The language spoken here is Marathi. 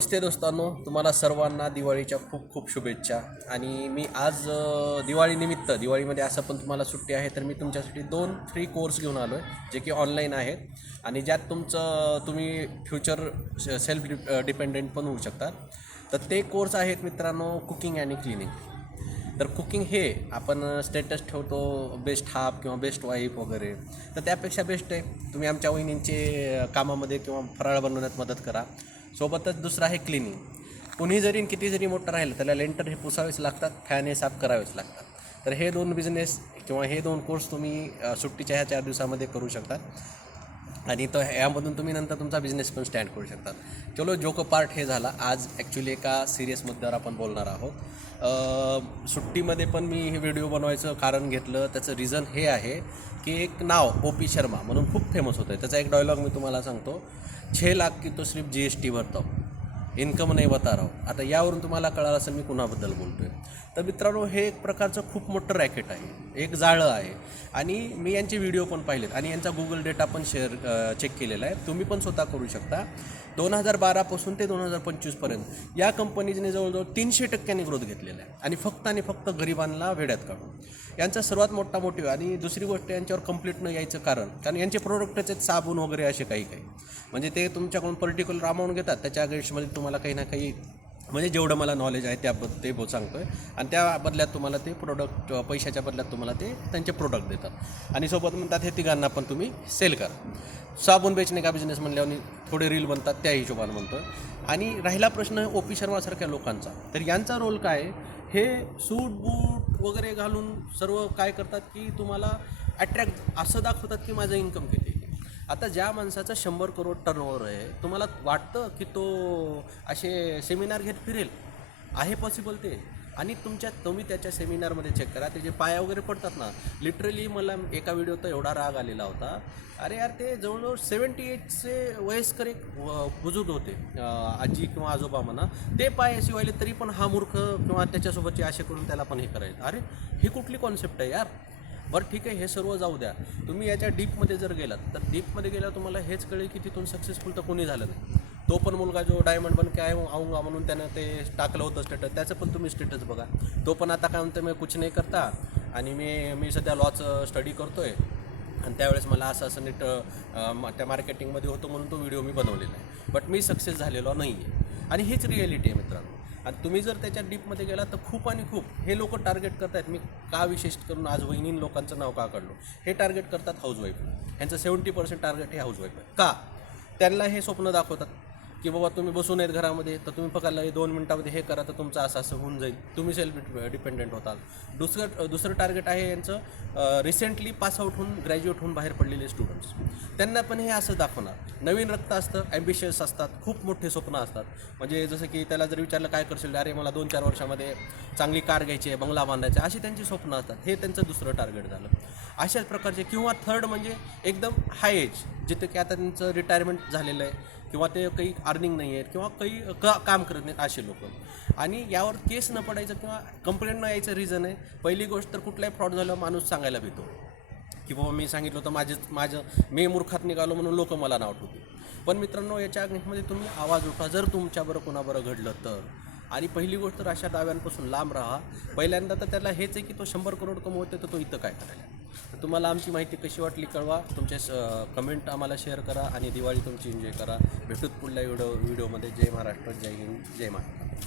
नमस्ते दोस्तांनो, तुम्हाला सर्वांना दिवाळीच्या खूप खूप शुभेच्छा. आणि मी आज दिवाळीनिमित्त, दिवाळीमध्ये असं पण तुम्हाला सुट्टी आहे, तर मी तुमच्यासाठी 2 फ्री कोर्स घेऊन आलो आहे, जे की ऑनलाईन आहेत आणि ज्यात तुम्ही फ्युचर सेल्फ डिपेंडेंट पण होऊ शकतात. तर ते कोर्स आहेत मित्रांनो, कुकिंग आणि क्लिनिंग. तर कुकिंग हे आपण स्टेटस ठेवतो, बेस्ट हाफ किंवा बेस्ट वाईफ वगैरे, तर त्यापेक्षा बेस्ट आहे तुम्ही आमच्या वहिनींचे कामामध्ये किंवा फराळ बनवण्यात मदत करा. सोबतच दुसरं आहे क्लिनिंग. कुणी जरी किती जरी मोठं राहिलं त्याला लेंटर हे पुसावेच लागतात, फॅन हे साफ करावेच लागतात. तर हे 2 बिझनेस किंवा हे 2 कोर्स तुम्ही सुट्टीच्या ह्या 4 दिवसामध्ये करू शकता आणि तो यामधून तुम्ही नंतर तुमचा बिझनेस पण स्टँड करू शकतात. चलो, जोक पार्ट हे झाला. आज ॲक्च्युली एका सिरियस मुद्द्यावर आपण बोलणार आहोत. सुट्टीमध्ये पण मी हे व्हिडिओ बनवायचं कारण घेतलं, त्याचं रिझन हे आहे की एक नाव OP शर्मा म्हणून खूप फेमस होतं आहे. त्याचा एक डायलॉग मी तुम्हाला सांगतो, 6 लाख की तो सिर्फ GST भरता हूं, इन्कम नाही बता रहा हूं. आता यावरून तुम्हाला कळालं असेल मी कुणाबद्दल बोलतो आहे. तर मित्रांनो, हे एक प्रकारचं खूप मोठं रॅकेट आहे, एक जाळं आहे आणि मी यांचे व्हिडिओ पण पाहिलेत आणि यांचा गुगल डेटा पण चेक केलेला आहे. तुम्ही पण स्वतः करू शकता. 2012 पासून ते 2025 पर्यंत या कंपनीजने जवळजवळ 300% ग्रोथ घेतलेला आहे आणि फक्त गरिबांना वेड्यात काढून. यांचा सर्वात मोठा मोटिव्ह आणि दुसरी गोष्ट, यांच्यावर कंप्लीट न यायचं कारण यांचे प्रोडक्टच आहेत साबण वगैरे असे काही म्हणजे ते तुमच्याकडून पर्टिक्युलर अमाऊंट घेतात, त्याच्या अगेन्स्टमध्ये तुम्हाला काही ना काही, म्हणजे जेवढं मला नॉलेज आहे ते सांगतो आहे आणि त्या बदल्यात तुम्हाला ते प्रोडक्ट, पैशाच्या बदल्यात तुम्हाला ते त्यांचे प्रोडक्ट देतात आणि सोबत म्हणतात हे तिघांना पण तुम्ही सेल करा. साबण बेचणे का बिझनेस म्हणल्यावर थोडे रील बनतात, त्या हिशोबाने म्हणतो आहे. आणि राहिला प्रश्न OP शर्मासारख्या लोकांचा, तर यांचा रोल काय आहे, हे सूट बूट वगैरे घालून सर्व काय करतात की तुम्हाला अट्रॅक्ट असं दाखवतात की माझं इन्कम किती. आता ज्या माणसाचं 100 करोड टर्नओव्हर आहे, तुम्हाला वाटतं की तो असे सेमिनार घेत फिरेल? आहे पॉसिबल ते? आणि तुम्ही त्याच्या सेमिनारमध्ये चेक करा, त्याचे पाया वगैरे पडतात ना. लिटरली मला एका व्हिडिओत एवढा राग आलेला होता, अरे यार, ते जवळजवळ 78चे वयस्कर एक बुजुर्ग होते, आजी किंवा आजोबा म्हणा, ते पाय असे व्हायले तरी पण हा मूर्ख किंवा त्याच्यासोबतचे असे करून त्याला पण हे करायचं. अरे, ही कुठली कॉन्सेप्ट आहे यार? बरं ठीक आहे, हे सर्व जाऊ द्या. तुम्ही याच्या डीपमध्ये जर गेलात, तर डीपमध्ये गेल्यावर तुम्हाला हेच कळेल की तिथून सक्सेसफुल तर कोणी झालं नाही. तो पण मुलगा जो डायमंड बन के आऊंगा म्हणून त्यानं ते टाकलं होतं स्टेटस, त्याचं पण तुम्ही स्टेटस बघा. तो पण आता काय म्हणतो, मी कुछ नाही करता आणि मी सध्या लॉचं स्टडी करतो आहे आणि त्यावेळेस मला असं नीट त्या मार्केटिंगमध्ये होतं म्हणून तो व्हिडिओ मी बनवलेला आहे, बट मी सक्सेस झालेलो नाही आहे. आणि हीच रिॲलिटी आहे मित्रांनो. आणि तुम्ही जर त्याच्या डीपमध्ये गेला तर खूप हे लोक टार्गेट करतात. मी का विशेष करून आज वहिनी लोकांचं नाव का काढलो, हे टार्गेट करतात हाऊसवाईफ. ह्यांचं 70% टार्गेट हे हाऊसवाईफ आहे. का? त्यांना हे स्वप्न दाखवतात की बाबा तुम्ही बसून आहेत घरामध्ये, तर तुम्ही फक्त 2 मिनटामध्ये हे करा, तर तुमचं असं होऊन जाईल, तुम्ही सेल्फ डिपेंडेंट होताल. दुसरं टार्गेट आहे यांचं, रिसेंटली पासआउट होऊन ग्रॅज्युएट होऊन बाहेर पडलेले स्टुडंट्स. त्यांना पण हे असं दाखवणार. नवीन रक्त असतं, ॲम्बिशियस असतात, खूप मोठे स्वप्न असतात. म्हणजे जसं की त्याला जर विचारलं काय करशील, अरे मला 2-4 वर्षामध्ये चांगली कार घ्यायची आहे, बंगला बांधायचा, अशी त्यांची स्वप्न असतात. हे त्यांचं दुसरं टार्गेट झालं. अशाच प्रकारचे. किंवा थर्ड म्हणजे एकदम हाय एज, जिथे की आता त्यांचं रिटायरमेंट झालेलं आहे किंवा ते काही अर्निंग नाही आहेत किंवा काही काम करत नाहीत, असे लोक. आणि यावर केस न पडायचं किंवा कंप्लेंट न यायचं रिझन आहे, पहिली गोष्ट तर कुठलाही फ्रॉड झाल्यावर माणूस सांगायला भीतो की बाबा मी सांगितलं होतं, मी मूर्खात निघालो म्हणून लोक मला नाव ठेवतील. पण मित्रांनो, याच्या अग्निमध्ये तुम्ही आवाज उठवा जर तुमच्याबरोबर कुणाबरोबर घडलं तर. आणि पहिली गोष्ट तर अशा दाव्यांपासून लांब राहा. पहिल्यांदा तर त्याला हेच आहे की तो 100 करोड कमवतो, तर तो इथं काय करायला. तर तुम्हाला आमची माहिती कशी वाटली कळवा, तुमचे कमेंट आम्हाला शेअर करा आणि दिवाळी तुमची एन्जॉय करा. भेटूत पुढल्या व्हिडिओमध्ये. जय महाराष्ट्र, जय हिंद, जय महाराष्ट्र.